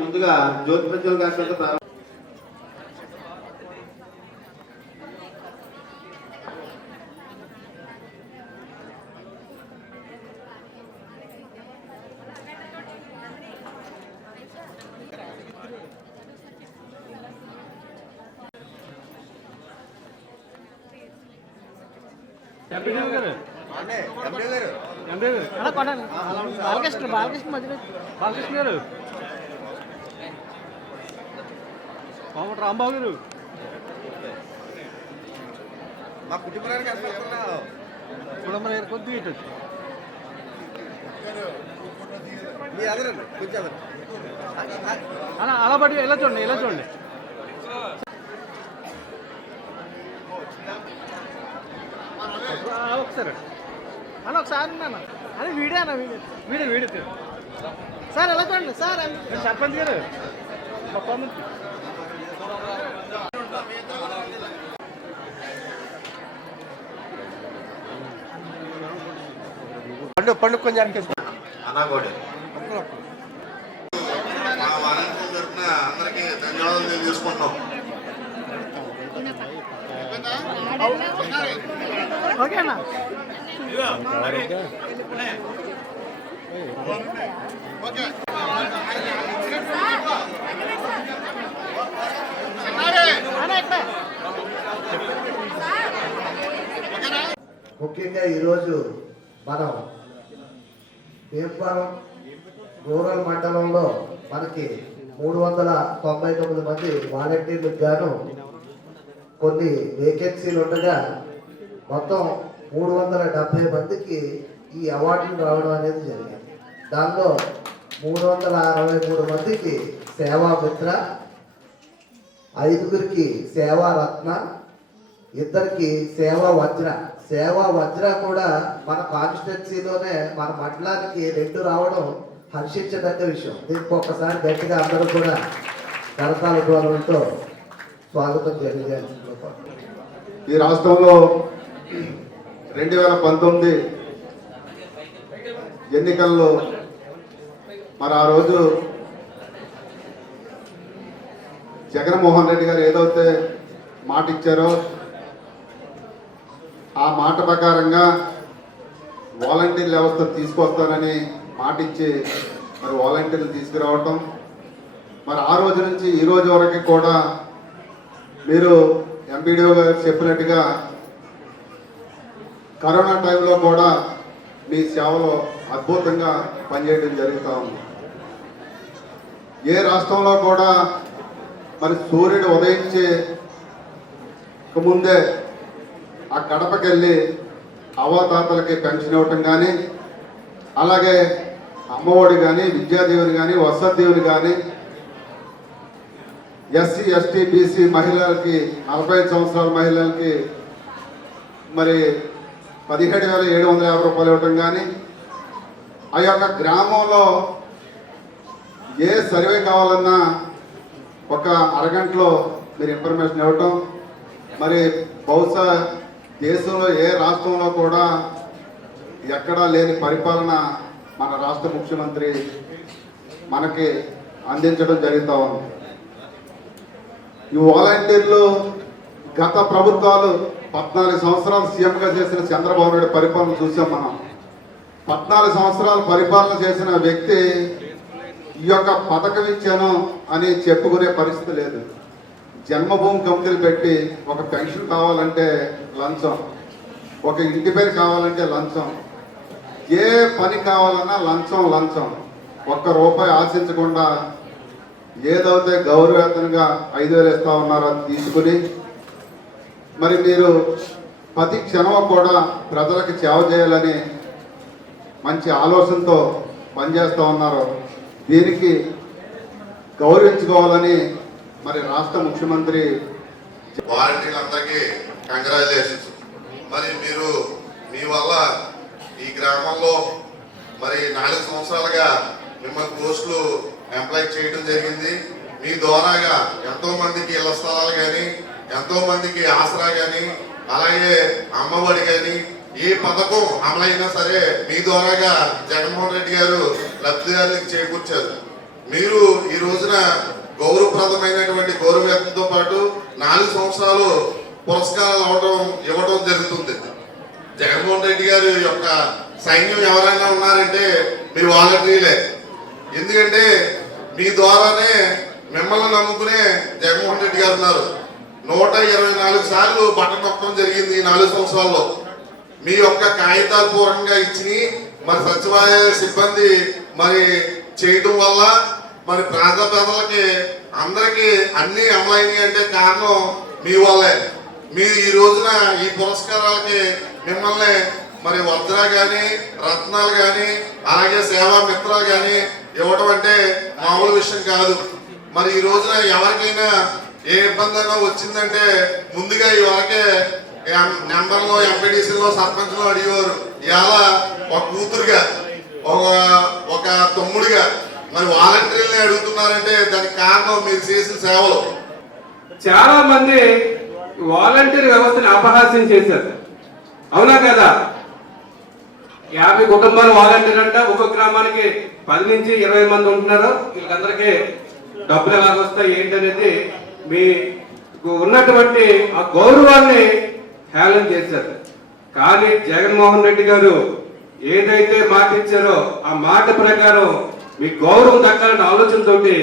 ముందుగా జ్యోతి ప్రజ్వల్ గారి బాలకృష్ణ మధ్య బాలకృష్ణ గారు కోమటి రాంబాబు గారు మా కుటుంబానికి కొద్దిగా ఇటు అలా పడి ఇలా చూడండి ఒకసారి అన్న ఒకసారి అన్న అదే వీడియో అన్న వీడియో సార్ ఎలా చూడండి సార్ సర్పంచ్ గారు పండుగ కొంచెం అనాగోడే మా వారానికి తరఫున అందరికీ ధన్యవాదాలు తెలియజేసుకుంటున్నాం. ఓకే అన్న ముఖ్యంగా ఈరోజు మనం భీమవరం రూరల్ మండలంలో మనకి 399 మంది వాలంటీర్లకు గాను కొన్ని వేకెన్సీలు ఉండగా మొత్తం 370 మందికి ఈ అవార్డులు రావడం అనేది జరిగింది. దానిలో 363 మందికి సేవా మిత్ర, 5గురికి సేవా రత్న, 2కి సేవా వజ్ర కూడా మన కాన్స్టిట్యున్సీలోనే మన మండలానికి 2 రావడం హర్షించదగ్గ విషయం. దీనికి ఒక్కసారి గట్టిగా అందరూ కూడా కరతాళ ధ్వనులతో స్వాగతం తెలియజేయాలి. ఈ రాష్ట్రంలో 2019 ఎన్నికల్లో మరి ఆ రోజు జగన్మోహన్ రెడ్డి గారు ఏదైతే మాట ఇచ్చారో ఆ మాట ప్రకారంగా వాలంటీర్ వ్యవస్థ తీసుకొస్తానని మాట ఇచ్చి మరి వాలంటీర్లు తీసుకురావటం, మరి ఆ రోజు నుంచి ఈ రోజు వరకు కూడా మీరు ఎంపీడీఓ గారు చెప్పినట్టుగా కరోనా టైంలో కూడా మీ సేవలో అద్భుతంగా పనిచేయడం జరుగుతూ ఉంది. ఏ రాష్ట్రంలో కూడా మరి సూర్యుడు ఉదయించే ముందే ఆ గడపకెళ్ళి అవ్వాతాతలకి పెన్షన్ ఇవ్వటం కానీ, అలాగే అమ్మఒడి కానీ, విద్యాదీవుని కానీ, వసతి దీవుని కానీ, ఎస్సీ ఎస్టీ బీసీ మహిళలకి 45 సంవత్సరాల మహిళలకి మరి 17,750 రూపాయలు ఇవ్వటం కానీ, ఆ యొక్క గ్రామంలో ఏ సర్వే కావాలన్నా ఒక అరగంటలో మీరు ఇన్ఫర్మేషన్ ఇవ్వటం, మరి బహుశా దేశంలో ఏ రాష్ట్రంలో కూడా ఎక్కడా లేని పరిపాలన మన రాష్ట్ర ముఖ్యమంత్రి మనకి అందించడం జరుగుతూ ఉంది. ఈ వాలంటీర్లు గత ప్రభుత్వాలు 14 సంవత్సరాలు సీఎంగా చేసిన చంద్రబాబు నాయుడు పరిపాలన చూసాం మనం. 14 సంవత్సరాలు పరిపాలన చేసిన వ్యక్తి ఈ యొక్క పథకం ఇచ్చాను అని చెప్పుకునే పరిస్థితి లేదు. జన్మభూమి కమిటీలు పెట్టి ఒక పెన్షన్ కావాలంటే లంచం, ఒక ఇంటి పేరు కావాలంటే లంచం, ఏ పని కావాలన్నా లంచం. ₹1 ఆశించకుండా ఏదైతే గౌరవేతనంగా 5,000 ఇస్తా ఉన్నారో అది తీసుకుని మరి మీరు ప్రతి క్షణం కూడా ప్రజలకు సేవ చేయాలని మంచి ఆలోచనతో పనిచేస్తూ ఉన్నారు. దీనికి గౌరవించుకోవాలని మరి రాష్ట్ర ముఖ్యమంత్రి వాలంటీర్లందరికీ కంగ్రాచులేషన్స్. మరి మీరు మీ వల్ల గ్రామంలో మరి 4 సంవత్సరాలుగా మిమ్మల్ని పోస్టులు ఎంప్లాయ్ చేయడం జరిగింది. మీ ద్వారాగా ఎంతో మందికి ఇళ్ల స్థలాలు కానీ, ఎంతో మందికి ఆసరా కానీ, అలాగే అమ్మఒడి కానీ ఏ పథకం అమలైనా సరే మీ ద్వారాగా జగన్మోహన్ రెడ్డి గారు లబ్ధిదారులకు చేకూర్చారు. మీరు ఈ రోజున గౌరవప్రదమైనటువంటి గౌరవేతంతో పాటు 4 సంవత్సరాలు పురస్కారాలు ఇవ్వడం జరుగుతుంది. జగన్మోహన్ రెడ్డి గారి యొక్క సైన్యం ఎవరైనా ఉన్నారంటే మీ వాలంటీర్లే. ఎందుకంటే మీ ద్వారానే మిమ్మల్ని నమ్ముకునే జగన్మోహన్ రెడ్డి గారు ఉన్నారు. 124 సార్లు బటన్ నొక్కడం జరిగింది ఈ 4 సంవత్సరాల్లో. మీ యొక్క కాగితాలు పూర్వకంగా ఇచ్చి మరి సచివాలయ సిబ్బంది మరి చేయడం వల్ల మరి పేదలకి అందరికీ అన్ని అమలైనవి అంటే కారణం మీ వల్లే. మీరు ఈ రోజున ఈ పురస్కారాలకి మిమ్మల్ని మరి వజ్ర కానీ, రత్నాలు కానీ, అలాగే సేవా మిత్రాలు కానీ ఇవ్వడం అంటే మామూలు విషయం కాదు. మరి ఈ రోజున ఎవరికైనా ఏ ఇబ్బంది అయినా వచ్చిందంటే ముందుగా ఈ వరకే నెంబర్లో, ఎంపీడీసీలో, సర్పంచ్లో అడిగేవారు. ఇవాళ ఒక కూతురుగా, ఒక తమ్ముడిగా మరి వాలంటీర్లని అడుగుతున్నారంటే దానికి కారణం మీరు చేసిన సేవలు. చాలా మంది వాలంటీర్ వ్యవస్థని అపహాస్యం చేశారు, అవునా కదా? 50 కుటుంబాలు వాలంటీర్ అంట, ఒక్కొక్క గ్రామానికి 10 నుంచి 20 మంది ఉంటున్నారు. వీళ్ళందరికీ డబ్బులు ఎలాగొస్తాయి ఏంటనేది మీకు ఉన్నటువంటి ఆ గౌరవాన్ని హేళన చేశారు. కానీ జగన్మోహన్ రెడ్డి గారు ఏదైతే మాట ఇచ్చారో ఆ మాట ప్రకారం మీ గౌరవం దక్కాలన్న ఆలోచనతోటి,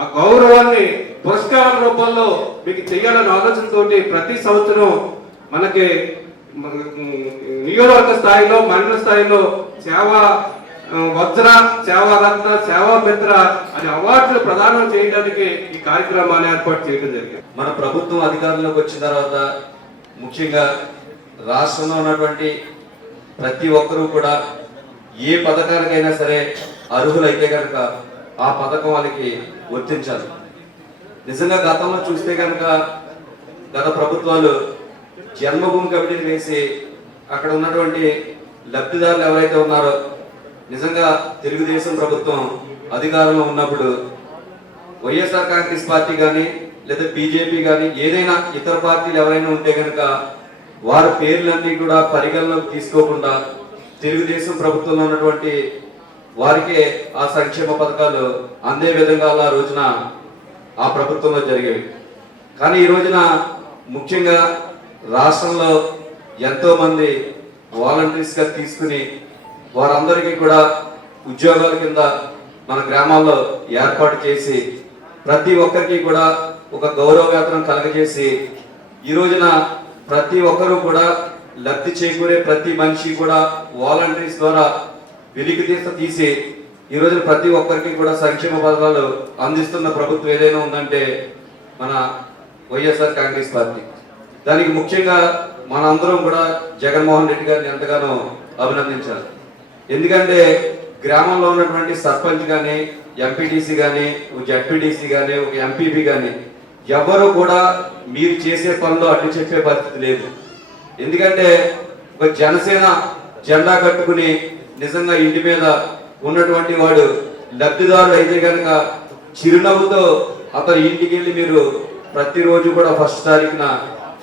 ఆ గౌరవాన్ని పురస్కారాల రూపంలో మీకు చెయ్యాలన్న ఆలోచనతోటి ప్రతి సంవత్సరం మనకి నియోజకవర్గ స్థాయిలో, మండల స్థాయిలో సేవా వజ్ర, సేవా రత్న, సేవా మిత్ర అనే అవార్డులు ప్రదానం చేయడానికి ఈ కార్యక్రమాన్ని ఏర్పాటు చేయడం జరిగింది. మన ప్రభుత్వం అధికారంలోకి వచ్చిన తర్వాత ముఖ్యంగా రాష్ట్రంలో ఉన్నటువంటి ప్రతి ఒక్కరూ కూడా ఏ పథకానికైనా సరే అర్హులైతే కనుక ఆ పథకం వాళ్ళకి వర్తించాలి. నిజంగా గతంలో చూస్తే కనుక గత ప్రభుత్వాలు జన్మభూమి కమిటీని వేసి అక్కడ ఉన్నటువంటి లబ్ధిదారులు ఎవరైతే ఉన్నారో, నిజంగా తెలుగుదేశం ప్రభుత్వం అధికారంలో ఉన్నప్పుడు వైఎస్ఆర్ కాంగ్రెస్ పార్టీ కానీ లేదా బీజేపీ కానీ ఏదైనా ఇతర పార్టీలు ఎవరైనా ఉంటే కనుక వారి పేర్లన్నీ కూడా పరిగణలోకి తీసుకోకుండా తెలుగుదేశం ప్రభుత్వంలో ఉన్నటువంటి వారికే ఆ సంక్షేమ పథకాలు అందే విధంగా ఆ రోజున ఆ ప్రభుత్వంలో జరిగేవి. కానీ ఈ రోజున ముఖ్యంగా రాష్ట్రంలో ఎంతో మంది వాలంటీర్స్గా తీసుకుని వారందరికీ కూడా ఉద్యోగాల కింద మన గ్రామాల్లో ఏర్పాటు చేసి ప్రతి ఒక్కరికి కూడా ఒక గౌరవ వేతనం కలగజేసి ఈ రోజున ప్రతి ఒక్కరూ కూడా లబ్ధి చేకూరే ప్రతి మనిషి కూడా వాలంటీర్స్ ద్వారా వెలికి తీసి ఈ రోజున ప్రతి ఒక్కరికి కూడా సంక్షేమ పథకాలు అందిస్తున్న ప్రభుత్వం ఏదైనా ఉందంటే మన వైఎస్ఆర్ కాంగ్రెస్ పార్టీ. దానికి ముఖ్యంగా మనందరం కూడా జగన్మోహన్ రెడ్డి గారిని ఎంతగానో అభినందించాలి. ఎందుకంటే గ్రామంలో ఉన్నటువంటి సర్పంచ్ కానీ, ఎంపీటీసీ కానీ, ఒక జడ్పీటీసీ కానీ, ఒక ఎంపీపీ కానీ ఎవరు కూడా మీరు చేసే పనిలో అడ్డు చెప్పే పరిస్థితి లేదు. ఎందుకంటే ఒక జనసేన జెండా కట్టుకుని నిజంగా ఇంటి మీద ఉన్నటువంటి వాడు లబ్ధిదారుడు అయితే కనుక చిరునవ్వుతో అతని ఇంటికి వెళ్ళి మీరు ప్రతిరోజు కూడా 1వ తారీఖున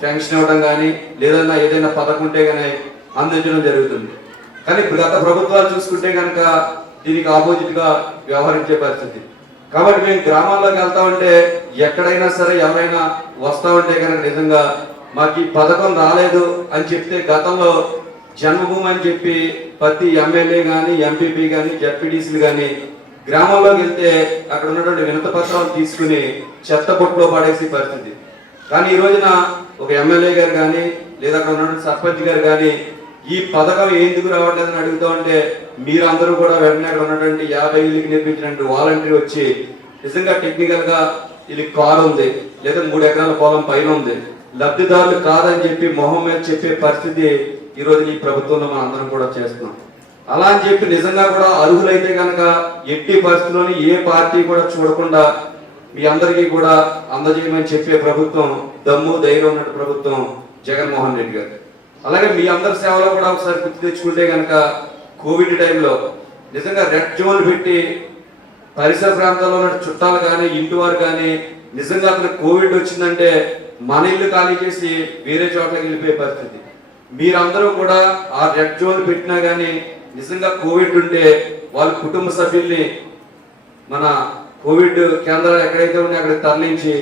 పెన్షన్ ఇవ్వడం కానీ లేదన్నా ఏదైనా పథకం ఉంటే కానీ అందించడం జరుగుతుంది. కానీ గత ప్రభుత్వాలు చూసుకుంటే కనుక దీనికి ఆపోజిట్ గా వ్యవహరించే పరిస్థితి. కాబట్టి మేము గ్రామాల్లోకి వెళ్తామంటే ఎక్కడైనా సరే ఎవరైనా వస్తామంటే కనుక నిజంగా మాకు ఈ పథకం రాలేదు అని చెప్తే గతంలో జన్మభూమి అని చెప్పి ప్రతి ఎమ్మెల్యే కానీ, ఎంపీపీ కానీ, జడ్పీటీసీలు కానీ గ్రామంలోకి వెళ్తే అక్కడ ఉన్నటువంటి వినతి పత్రాలు తీసుకుని చెత్త పొట్టులో పడేసే పరిస్థితి. కానీ ఈ రోజున ఒక ఎమ్మెల్యే గారు కానీ లేదా అక్కడ ఉన్నటువంటి సర్పంచ్ గారు కానీ ఈ పథకం ఎందుకు రావట్లేదని అడుగుతా ఉంటే మీరందరూ కూడా వెంటనే అక్కడ ఉన్నటువంటి 50 ఇళ్ళకి నిర్మించినటువంటి వాలంటీర్ వచ్చి నిజంగా టెక్నికల్ గా ఇది కారు ఉంది లేదా 3 ఎకరాల పొలం పైన ఉంది, లబ్ధిదారులు కాదని చెప్పి మొహం మీద చెప్పే పరిస్థితి ఈ రోజు ఈ ప్రభుత్వంలో మనం అందరం కూడా చేస్తున్నాం. అలా అని చెప్పి నిజంగా కూడా అర్హులైతే కనుక ఎట్టి పరిస్థితుల్లోని ఏ పార్టీ కూడా చూడకుండా మీ అందరికీ కూడా అందజేయమని చెప్పే ప్రభుత్వం, దమ్ము ధైర్యం ఉన్న ప్రభుత్వం జగన్మోహన్ రెడ్డి గారు. అలాగే మీ అందరి సేవలో కూడా ఒకసారి గుర్తు తెచ్చుకుంటే కనుక కోవిడ్ టైంలో నిజంగా రెడ్ జోన్ పెట్టి పరిసర ప్రాంతాల్లో ఉన్న చుట్టాలు కానీ ఇంటి వారు కానీ నిజంగా అతను కోవిడ్ వచ్చిందంటే మన ఇల్లు ఖాళీ చేసి వేరే చోట్లకి వెళ్ళిపోయే పరిస్థితి. మీరందరూ కూడా ఆ రెడ్ జోన్ పెట్టినా కానీ నిజంగా కోవిడ్ ఉంటే వాళ్ళ కుటుంబ సభ్యుల్ని మన కోవిడ్ కేంద్రాలు ఎక్కడైతే ఉన్నాయో అక్కడికి తరలించి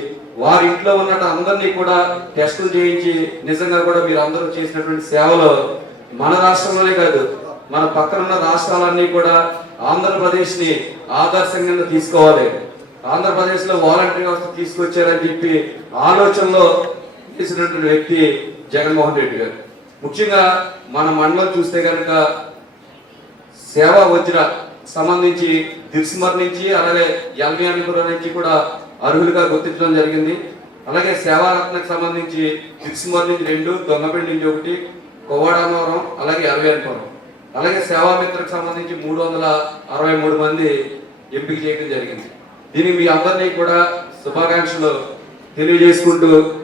వారి ఇంట్లో ఉన్నట్టు అందరినీ కూడా టెస్టులు చేయించి నిజంగా కూడా మీరు అందరూ చేసినటువంటి సేవలు మన రాష్ట్రంలోనే కాదు మన పక్కన ఉన్న రాష్ట్రాలన్నీ కూడా ఆంధ్రప్రదేశ్ ని ఆదర్శంగా తీసుకోవాలి. ఆంధ్రప్రదేశ్ లో వాలంటీర్ వ్యవస్థ తీసుకొచ్చారని చెప్పి ఆలోచనలో చేసినటువంటి వ్యక్తి జగన్మోహన్ రెడ్డి గారు. ముఖ్యంగా మన మండలం చూస్తే కనుక సేవా వజ్ర సంబంధించి దిక్స్మర్ నుంచి అలాగే ఎల్మియానిపురం నుంచి కూడా అర్హులుగా గుర్తించడం జరిగింది. అలాగే సేవారత్నకు సంబంధించి దిక్స్మర్ నుంచి 2, దొంగపేట నుంచి 1, కొవ్వాడమవరం అలాగే ఎల్మియానిపురం, అలాగే సేవామిత్రకు సంబంధించి 363 మంది ఎంపిక చేయడం జరిగింది. దీనికి మీ అందరినీ కూడా శుభాకాంక్షలు తెలియజేసుకుంటూ